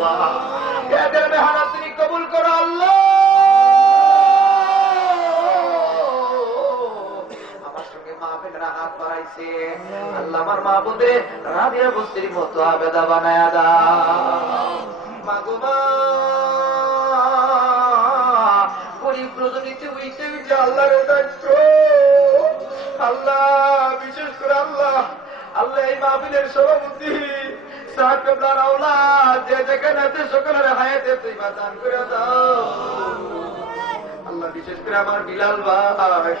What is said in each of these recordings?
আল্লাহ। এদের মেহনত তুমি কবুল করো আল্লাহ। আমার সঙ্গে মাহফিলরা হাত বাড়াইছে আল্লাহ, আমার মাহবুবে রাবিয়া বস্তির মতো আবেদা বানায়া দাও। মাগোমা গরিব রজনীতে উইতে উইতে আল্লাহর ডাকছো আল্লাহ। বিশেষ করে আল্লাহ আল্লাহ এই মাহফিলের সভাপতি সাহেবদার আওলাদ যে যেখানে আছে সকলের হায়াতে তৈবা দান করে দাও আল্লাহ। বিশেষ করে আমার বিলাল ভাই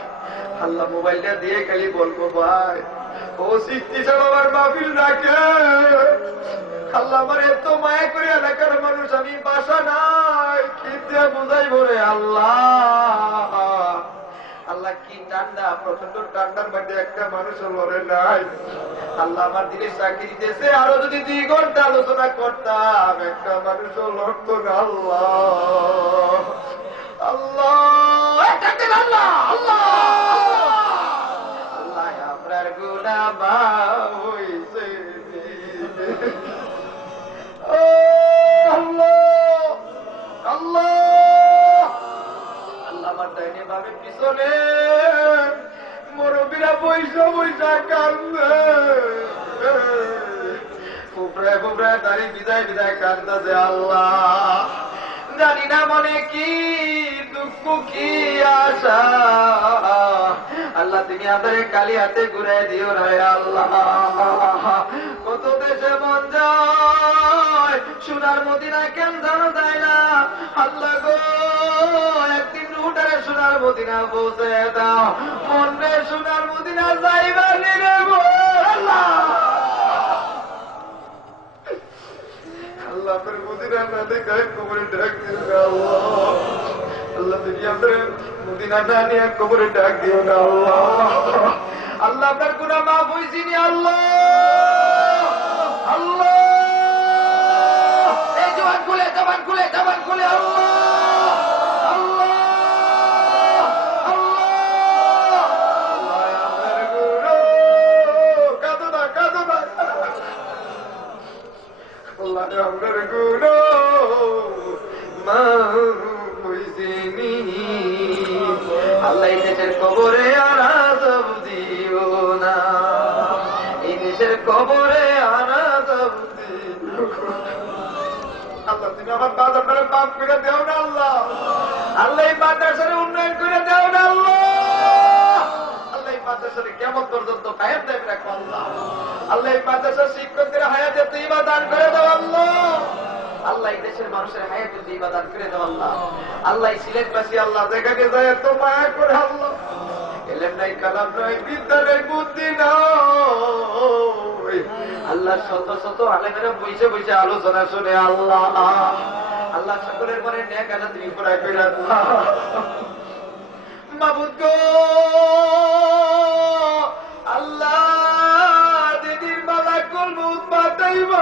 আল্লাহ মোবাইলটা দিয়ে খালি বলবো ভাই ও সৃষ্টি সব আমার মাহফিল রাখে আল্লাহ। আমার এত মায়া করে এলাকার মানুষ আমি বাসা নাই কি দিয়ে বুঝাই ভরে আল্লাহ। আল্লাহ কি ঠান্ডা, প্রচন্ড ঠান্ডার মধ্যে একটা মানুষ লড়ে নাই আল্লাহ। আমার দিলে চাকরি দিতেছে, আরো যদি 2 ঘন্টা আলোচনা করতাম একটা মানুষ লড়তো না আল্লাহ। আল্লাহ আল্লাহ আল্লাহ আল্লাহ আপনার গুনাহ মাফ হইছে আল্লাহ আল্লাহ আল্লাহ। আমার ডাইনে ভাবে পিছনে মুরব্বীরা পয়সা পয়সা কান্দে ফুপড়ায় ফুপড়ায় দাঁড়ি বিদায় বিদায় কান্দাছে আল্লাহ। জানি না মনে কি দুঃখ কি আশা আল্লাহ তুমি আমাদের কালি হাতে ঘুরাই দিও রে আল্লাহ। কত দেশে মন যায় সোনার মদিনা কেন জানো যায় না আল্লাহ গো। একদিন রুটারে সোনার মদিনা পৌঁছে দাও মন রে সোনার মদিনা যাইবার নিরে আল্লাহ। আল্লাহ আপনার মদিনা না দেখায় কবরে ডাক দিও না আল্লাহ। আল্লাহ তুমি আপনার মদিনা না নিয়ে কবরে ডাক দিও না আল্লাহ। আল্লাহ আপনার গুনাহ মাফ হইছে নি আল্লাহ আল্লাহ। এই জবান খুলে জবান খুলে জবান খুলে আল্লাহ আল্লাহ আল্লাহ আল্লাহ। আপনার গুনাহ কাঁদো না কাঁদো না আল্লাহ। আপনার গুনাহ মাফ হইছে নি আল্লাহ। এই দেশের কবরে আরাধব দিও না, এই দেশের কবরে আরাধব দিও আল্লাহ। তুমি আমার বাজারে পাপ করে দেও না আল্লাহ। আল্লাহ এই মাদ্রাসার উন্নয়ন করে দেও না আল্লাহ। আল্লাহ এই মাদ্রাসার কিয়ামত পর্যন্ত কায়েম দায়েম রাখো আল্লাহ। আল্লাহ এই মাদ্রাসার শিক্ষকদের হায়াতে তৈবা দান করে দাও আল্লাহ। আল্লাহ এই দেশের মানুষের হায়াতে তৈবা দান করে দাও আল্লাহ। আল্লাহ সিলেটবাসী আল্লাহ যেখানে যায় এত মায়া করে আল্লাহ। এলেম নাই কালাম নাই বিদ্যা নাই বুদ্ধি নাই আল্লাহ। শত শত আলেমেরা বসে বসে আলোচনা শুনে আল্লাহ। আল্লাহ সকলের মনে নেক আনা তুমি পুরা করে আল্লাহ। মাবুদ গো আল্লাহ যেদিন মালাকুল মউত পাঠাইব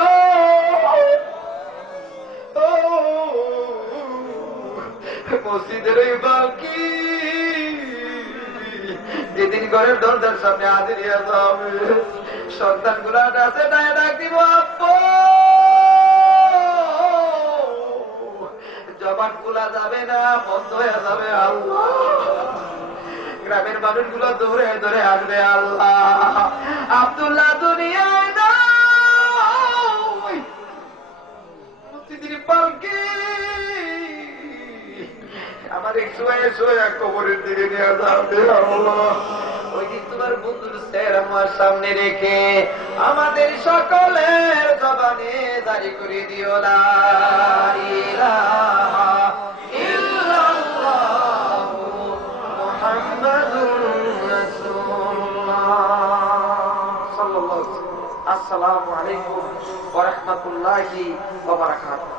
মসজিদের বাকি যেদিন ঘরের দরজার সামনে হাজিরিয়া যাবে সন্তান গুলা ডাকে ডাক দিব আপু জবান খোলা যাবে না, বন্ধ হয়ে যাবে আল্লাহ। গ্রামের মানুষগুলো দৌড়ে দৌড়ে আসবে আল্লাহ। আব্দুল্লাহ দুনিয়ায় পালকি আমার শোয়ে শোয়ে কবরের দিকে নিয়ে যাবে আল্লাহ। ওই দিন তোমার বন্ধুর স্যার আমার সামনে রেখে আমাদের সকলের জবানে জারি করে দিও লা ইলাহা ইল্লাল্লাহু মুহাম্মাদুর রাসূলুল্লাহ সাল্লাল্লাহু আলাইহি ওয়া সাল্লাম। আসসালামু আলাইকুম ওয়া রাহমাতুল্লাহি ওয়া বারাকাতুহু।